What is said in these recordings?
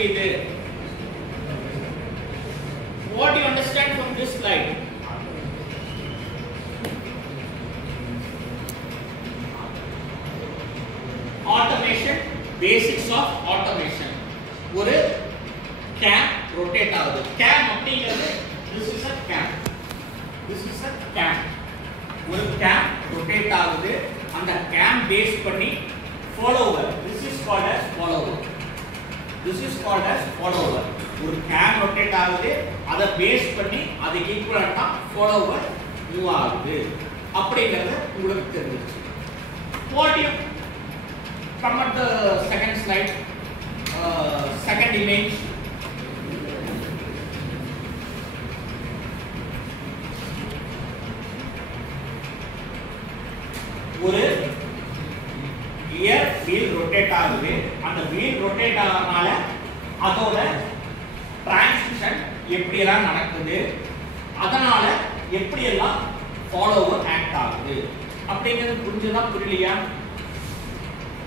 புரியுது? What do you understand from this slide? Automation, basics of automation. ஒரு cam rotate ஆகுது. Cam அப்படிங்கிறது this is a cam. This is a cam. ஒரு cam rotate ஆகுது. அந்த cam base பண்ணி follower. This is called as follower. This is called as follower. ஒரு cam rotate ஆகுது. அதை base பண்ணி அதுக்கு ஈக்குவலண்டா follower move ஆகுது. அப்படிங்கிறது உங்களுக்கு தெரிஞ்சிருச்சு. What do you come at the second slide? Second image. ஒரு gear wheel rotate ஆகுது. அந்த wheel rotate ஆகறனால அதோட டிரான்சிஷன் எப்படி எல்லாம் நடக்குது, அதனால எப்படி எல்லாம் ஃபாலோவர் ஆக்ட் ஆகுது அப்படிங்கிறது புரிஞ்சதா புரியலையா?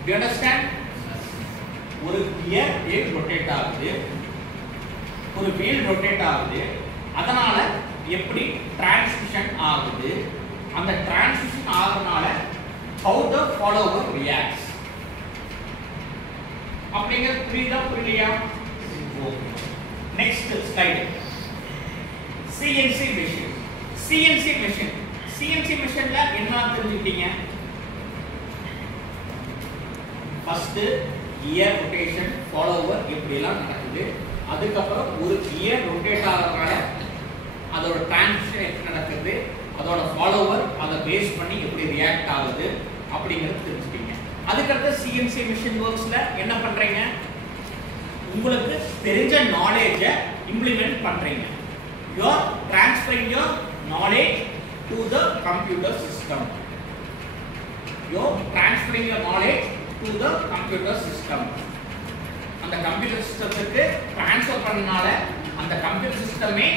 Do you understand? ஒரு gear wheel rotate ஆகுது, ஒரு wheel rotate ஆகுது, அதனால எப்படி டிரான்சிஷன் ஆகுது, அந்த transition ஆகறனால how the follower reacts அப்படிங்கிறது புரியுதா புரியலையா? Next slide. CNC machine. CNC machine. CNC machineல என்ன தெரிஞ்சுக்கிட்டீங்க? First gear rotation, follower இப்படி எல்லாம் நடக்குது. அதுக்கு அப்புறம் ஒரு gear rotate ஆகறனால அதோட டிரான்சிஷன் எப்படி நடக்குது, அதோட ஃபாலோவர் அதை பேஸ் பண்ணி எப்படி ரியாக்ட் ஆகுது அப்படிங்கிறது தெரிஞ்சுக்கிட்டீங்க. அதுக்கு அடுத்து CNC machine worksல என்ன பண்றீங்க? உங்களுக்கு தெரிஞ்ச knowledge implement பண்றீங்க. You are transferring your knowledge to the computer system. You are transferring your knowledge to the computer system. அந்த கம்ப்யூட்டர் சிஸ்டத்துக்கு ட்ரான்ஸ்ஃபர் பண்ணனால அந்த கம்ப்யூட்டர் சிஸ்டமே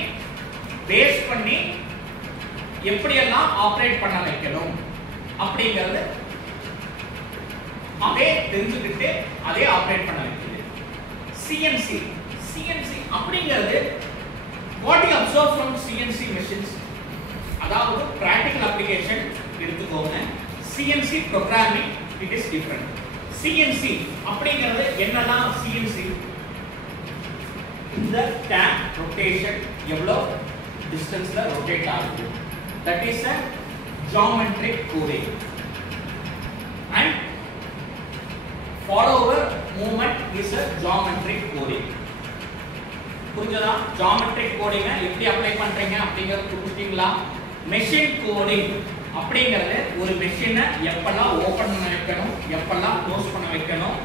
பேஸ் பண்ணி எப்படி எல்லாம் ஆபரேட் பண்ண வைக்கணும் அப்படிங்கிறது அதே தெரிஞ்சுக்கிட்டு அதே ஆபரேட் பண்ண வைக்குது. CNC. CNC அப்படிங்கிறது what you observe from CNC machines, அதாவது practical application எடுத்துக்கோங்க. CNC programming it is different. CNC அப்படிங்கிறது என்னலாம்? CNC இந்த cam rotation எவ்வளவு டிஸ்டன்ஸ்ல rotate ஆகுது, that is a geometric coding, and follower movement is a geometric coding. புரிஞ்சதா? geometric coding எப்படி அப்ளை பண்றீங்க அப்படிங்கறது புரிஞ்சுட்டீங்களா? machine coding அப்படிங்கிறது ஒரு மெஷினை எப்பெல்லாம் ஓபன் பண்ண வைக்கணும், எப்பெல்லாம் க்ளோஸ் பண்ண வைக்கணும்,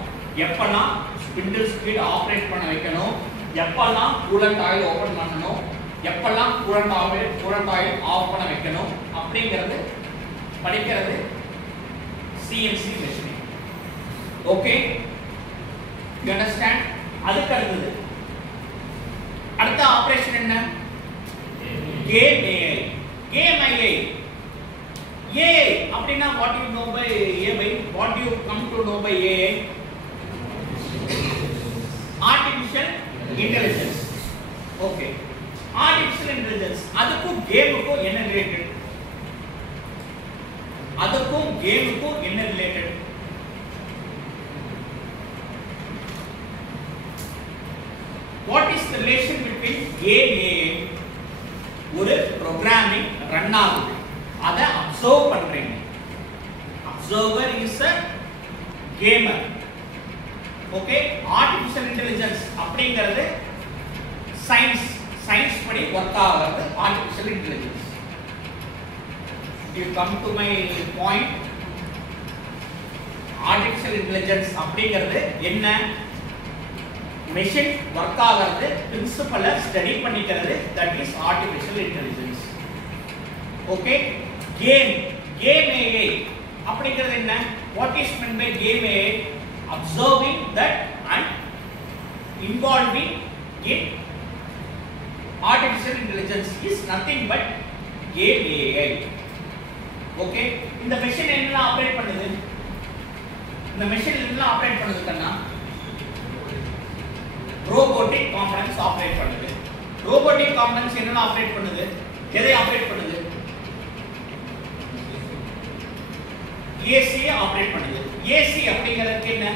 எப்பெல்லாம் ஸ்பிண்டில் ஸ்பீட் ஆபரேட் பண்ண வைக்கணும், எப்பெல்லாம் கூலண்ட் ஆயில் ஓபன் பண்ணணும், எப்பெல்லாம் கூலண்ட் ஆயில் ஆஃப் பண்ண வைக்கணும் அப்படிங்கிறது படிக்கிறது CNC machining. Okay, you understand? அதுக்கு அடுத்த ஆபரேஷன் என்ன? Game AI. Game AI. AI அப்படினா what you know by AI? What you come to know by AI? Artificial intelligence. Okay. Artificial intelligence அதுக்கும் கேமுக்கும் என்ன ரிலேட்டட்? அதுக்கும் கேமுக்கும் என்ன related? What is the relation between game AI? ஒரு programming run ஆகுது, அதை observe பண்றீங்க. Observer is a gamer. Okay, artificial intelligence அப்படிங்கிறது science படி work ஆகிறது artificial intelligence. You come to my point. Artificial intelligence அப்படிங்கிறது என்ன? மெஷின் ஒர்க் ஆகிறது, பிரின்சிபலை ஸ்டடி பண்ணிக்கிறது, that is artificial intelligence. Okay, game AI அப்படிங்கிறது என்ன? what is meant by game AI? observing that and involving in artificial intelligence is nothing but game AI. Okay, இந்த machine என்ன operate பண்ணுது? இந்த machine என்ன operate பண்ணுது கண்ணா? robotic components operate பண்ணுது. robotic components என்னென்ன ஆப்ரேட் பண்ணுது? எதை ஆப்ரேட் பண்ணுது? AC ஆப்ரேட் பண்ணுது. AC அப்படிங்கிறது என்ன?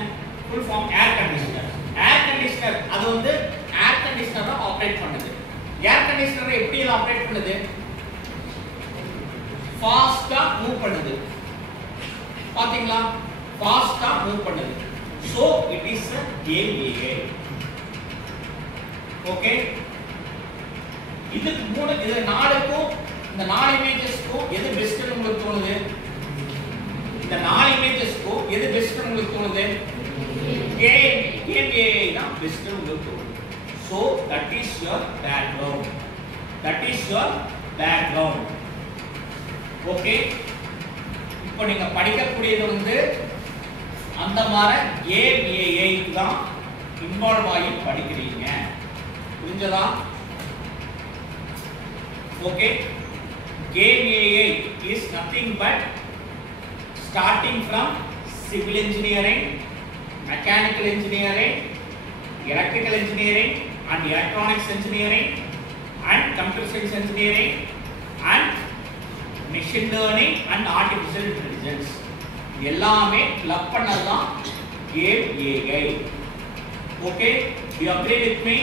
Full form air conditioner. Air conditioner அது வந்து ஏர் கண்டிஷனரை ஆப்ரேட் பண்ணுது. ஏர் கண்டிஷனரை எப்படி ஆப்ரேட் பண்ணுது? ஃபாஸ்டா மூவ் பண்ணுது. பாத்தீங்களா? ஃபாஸ்டா மூவ் பண்ணுது. So it is a AVA. Okay, இதுக்கு மூணு இது நாலுக்கும் இந்த நாலு இமேஜஸ்க்கும் எது பெஸ்ட்னு உங்களுக்கு தோணுது? இந்த நாலு இமேஜஸ்க்கும் எது பெஸ்ட்னு உங்களுக்கு தோணுது? AVA தான் பெஸ்ட்னு உங்களுக்கு தோணுது. So that is your background. That is your background. Okay, இப்போ நீங்க படிக்கக்கூடியது வந்து அந்த மாதிரி AVA தான் இன்வால்வ் ஆகி படிக்கிறீங்க. புரிஞ்சதா? Okay, AVA is nothing but starting from civil engineering, mechanical engineering, electrical engineering and electronics engineering and computer science engineering and machine learning and artificial intelligence எல்லாமே கிளப் பண்ணதுதான் AVA. Okay, you agree with me?